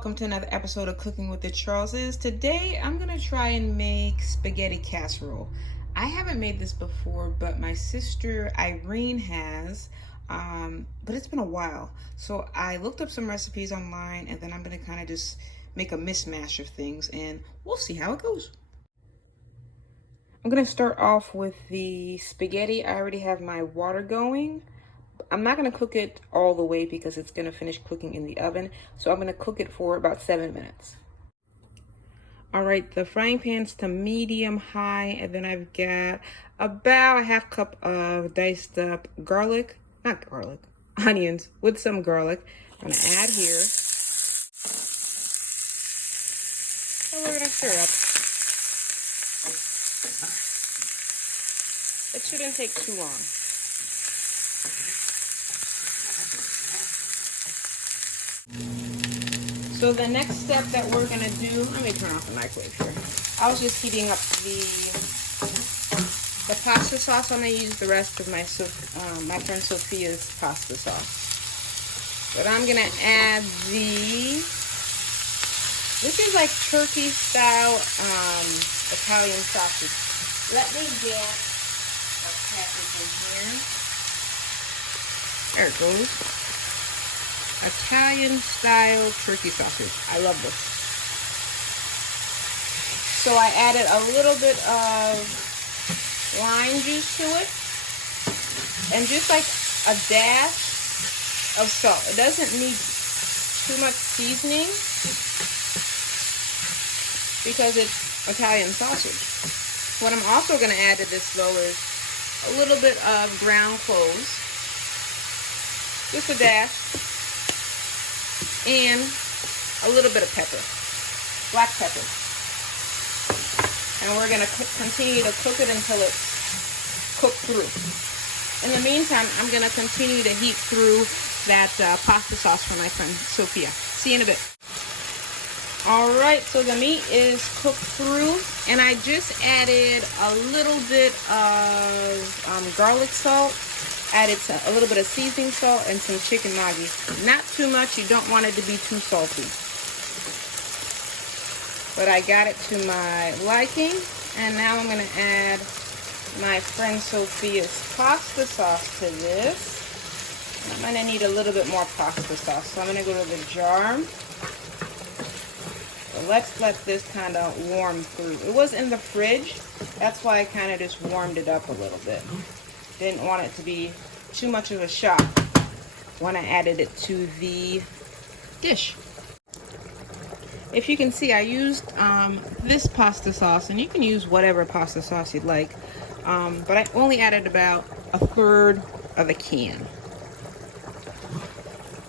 welcome to another episode of Cooking with the Charleses. Today I'm going to try and make spaghetti casserole. I haven't made this before, but my sister Irene has, but it's been a while. So I looked up some recipes online, and then I'm going to kind of just make a mismatch of things, and we'll see how it goes. I'm going to start off with the spaghetti. I already have my water going. I'm not going to cook it all the way because it's going to finish cooking in the oven. So I'm going to cook it for about 7 minutes. All right, the frying pan's to medium high, and then I've got about a half cup of diced up onions with some garlic. I'm going to add here. And we're going to stir up. It shouldn't take too long. So the next step that we're going to do, let me turn off the microwave here. I was just heating up the pasta sauce. I'm going to use the rest of my friend Sophia's pasta sauce. But I'm going to add this is like turkey style Italian sausage. Let me get a package in here. There it goes. Italian style turkey sausage. I love this. So I added a little bit of lime juice to it and just like a dash of salt. It doesn't need too much seasoning because it's Italian sausage. What I'm also going to add to this though is a little bit of ground cloves, just a dash, and a little bit of pepper, black pepper. And we're going to continue to cook it until it's cooked through. In the meantime, I'm going to continue to heat through that pasta sauce for my friend Sophia. See you in a bit. All right, so the meat is cooked through, and I just added a little bit of garlic salt. Added a little bit of seasoning salt and some chicken maggi. Not too much. You don't want it to be too salty. But I got it to my liking. And now I'm going to add my friend Sophia's pasta sauce to this. I'm going to need a little bit more pasta sauce. So I'm going to go to the jar. So let's let this kind of warm through. It was in the fridge. That's why I kind of just warmed it up a little bit. Didn't want it to be too much of a shock when I added it to the dish. If you can see, I used this pasta sauce, and you can use whatever pasta sauce you'd like, but I only added about 1/3 of a can.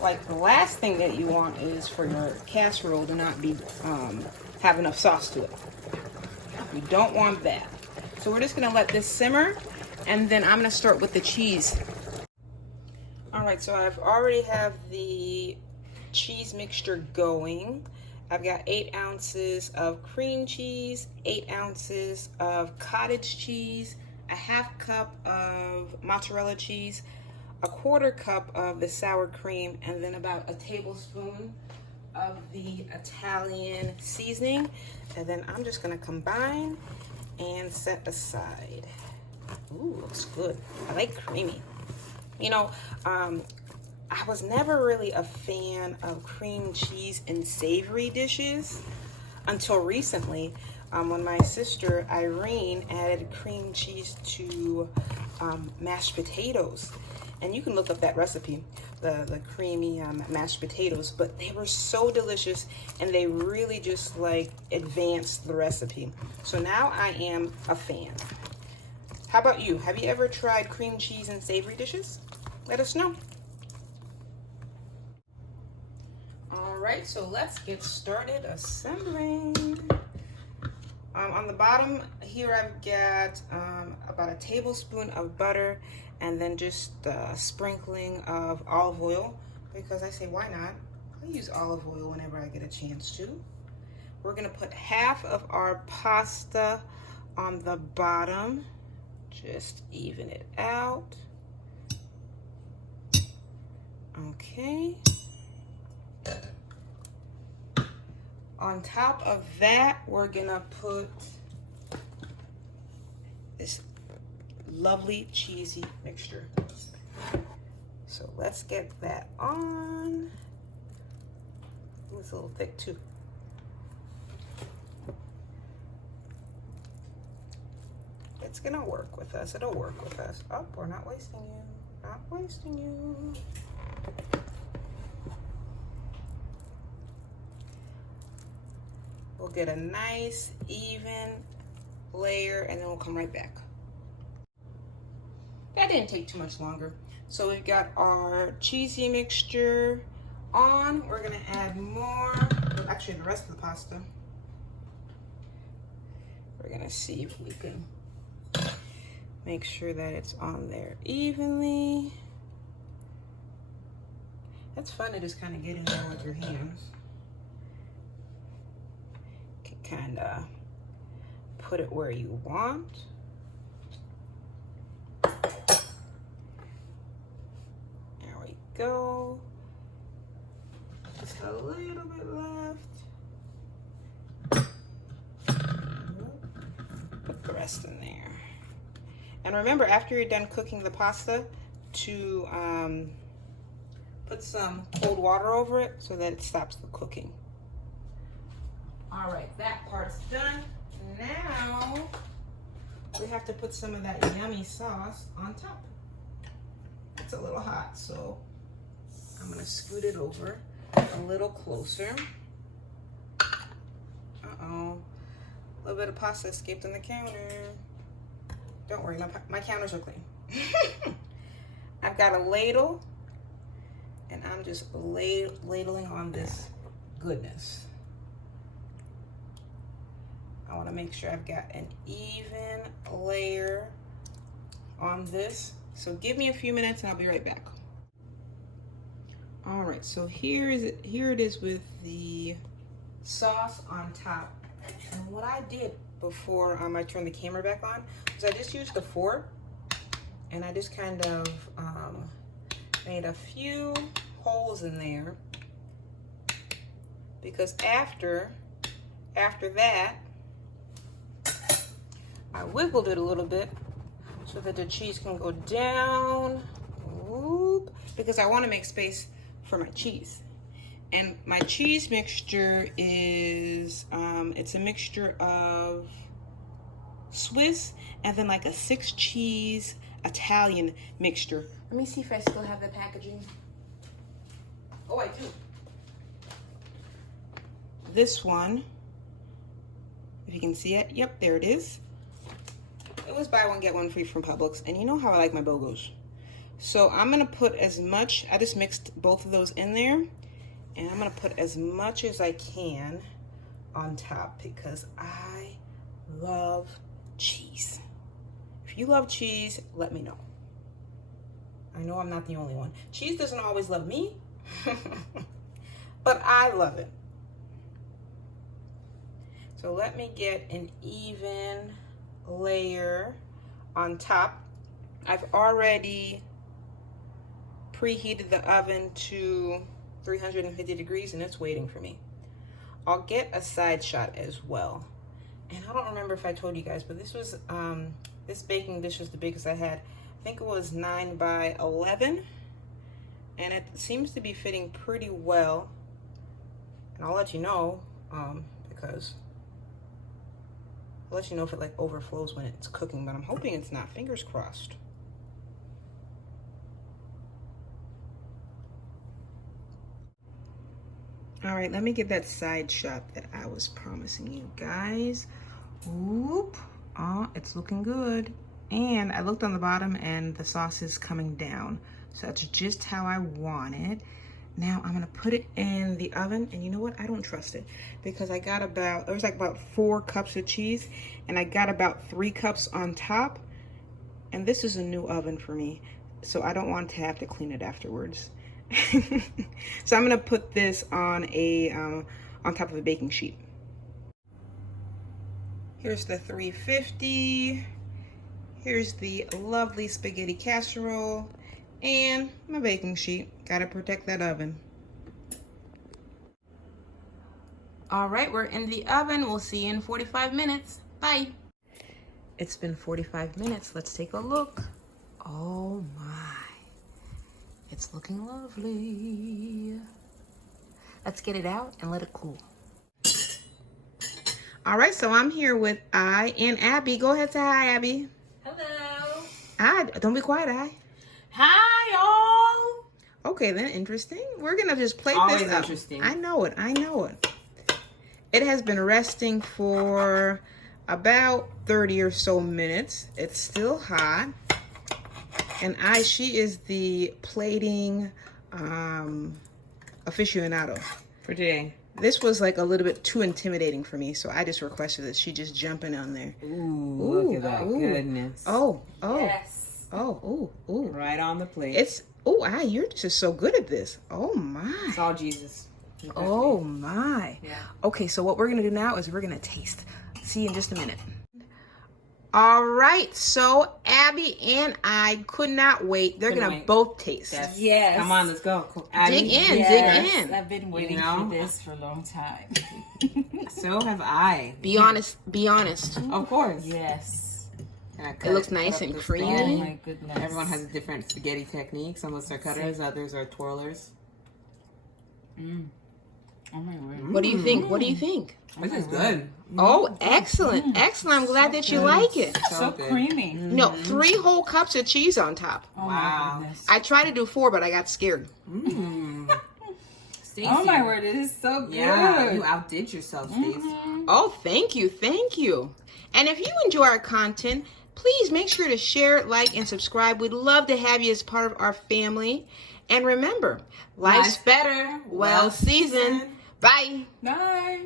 Like, the last thing that you want is for your casserole to not be have enough sauce to it. You don't want that. So we're just going to let this simmer. And then I'm going to start with the cheese. All right, so I've already have the cheese mixture going. I've got 8 ounces of cream cheese, 8 ounces of cottage cheese, a half cup of mozzarella cheese, a 1/4 cup of the sour cream, and then about a tablespoon of the Italian seasoning. And then I'm just going to combine and set aside. Ooh, looks good. I like creamy. You know, I was never really a fan of cream cheese in savory dishes until recently, when my sister Irene added cream cheese to mashed potatoes. And you can look up that recipe, the creamy mashed potatoes, but they were so delicious, and they really just like advanced the recipe. So now I am a fan. How about you? Have you ever tried cream cheese in savory dishes? Let us know. All right, so let's get started assembling. On the bottom here, I've got about a tablespoon of butter, and then just a sprinkling of olive oil, because I say, why not? I use olive oil whenever I get a chance to. We're gonna put half of our pasta on the bottom. Just even it out. Okay. On top of that, we're gonna put this lovely cheesy mixture. So let's get that on. It's a little thick too. It's gonna work with us. It'll work with us. Oh, we're not wasting you. Not wasting you. We'll get a nice even layer and then we'll come right back. That didn't take too much longer. So we've got our cheesy mixture on. We're gonna add more, actually the rest of the pasta. We're gonna see if we can make sure that it's on there evenly. That's fun to just kind of get in there with your hands. You can kind of put it where you want. There we go. Just a little bit left. Put the rest in there. And remember, after you're done cooking the pasta, to put some cold water over it so that it stops the cooking. All right, that part's done. Now we have to put some of that yummy sauce on top. It's a little hot, so I'm gonna scoot it over a little closer. Uh-oh, a little bit of pasta escaped on the counter. Don't worry, my counters are clean. I've got a ladle, and I'm just ladling on this goodness. I want to make sure I've got an even layer on this. So give me a few minutes and I'll be right back. All right, so here it is with the sauce on top. And what I did before I turned the camera back on was I just used the fork and I just kind of made a few holes in there, because after that I wiggled it a little bit so that the cheese can go down. Whoop, because I want to make space for my cheese. And my cheese mixture is, it's a mixture of Swiss and then like a 6 cheese Italian mixture. Let me see if I still have the packaging. Oh, I do. This one, if you can see it, yep, there it is. It was buy one, get one free from Publix, and you know how I like my BOGOs. So I'm gonna put as much, I just mixed both of those in there, and I'm gonna put as much as I can on top because I love cheese. If you love cheese, let me know. I know I'm not the only one. Cheese doesn't always love me, but I love it. So let me get an even layer on top. I've already preheated the oven to 350 degrees and it's waiting for me. I'll get a side shot as well. And I don't remember if I told you guys, but this was this baking dish was the biggest I had. I think it was 9 by 11, and it seems to be fitting pretty well. And I'll let you know because I'll let you know if it like overflows when it's cooking, but I'm hoping it's not. Fingers crossed. All right, let me get that side shot that I was promising you guys. Whoop. Oh, it's looking good. And I looked on the bottom and the sauce is coming down. So that's just how I want it. Now I'm gonna put it in the oven, and you know what? I don't trust it because I got about, there was like about 4 cups of cheese and I got about 3 cups on top. And this is a new oven for me, so I don't want to have to clean it afterwards. So I'm gonna put this on a on top of a baking sheet. Here's the 350. Here's the lovely spaghetti casserole and my baking sheet. Gotta protect that oven. All right, we're in the oven. We'll see you in 45 minutes. Bye. It's been 45 minutes. Let's take a look. Oh my. It's looking lovely. Let's get it out and let it cool. All right, so I'm here with I and Abby. Go ahead, say hi, Abby. Hello. Hi, don't be quiet, I. Hi, all. Okay, then, interesting. We're gonna just plate Always this up. interesting. I know it, I know it. It has been resting for about 30 or so minutes. It's still hot. And she is the plating aficionado. For today. This was like a little bit too intimidating for me, so I just requested this. She just jumping on there. Ooh, look at that goodness. Oh. Yes. Oh, ooh. Right on the plate. You're just so good at this. Oh my. It's all Jesus. Oh my. Yeah. Okay, so what we're gonna do now is we're gonna taste. See you in just a minute. All right, so Abby and I could not wait. They're gonna both taste. Yes. Come on, let's go. Abby. Dig in, Yes, dig in. I've been waiting for this for a long time. So have I. Be honest. Be honest. Of course. Yes. It looks nice and Oh creamy. my goodness. Everyone has a different spaghetti technique. Some of us are cutters, others are twirlers. Oh my word. What do you think? What do you think? This is good. Oh, excellent, excellent. I'm glad that you like it. So good. creamy. No, 3 whole cups of cheese on top. Oh Wow. my goodness. I tried to do 4, but I got scared. Stacey. Oh my word, it is so good. Yeah, you outdid yourself, Stacey. Oh, thank you, thank you. And if you enjoy our content, please make sure to share, like, and subscribe. We'd love to have you as part of our family. And remember, life's better, well seasoned. Bye. Bye.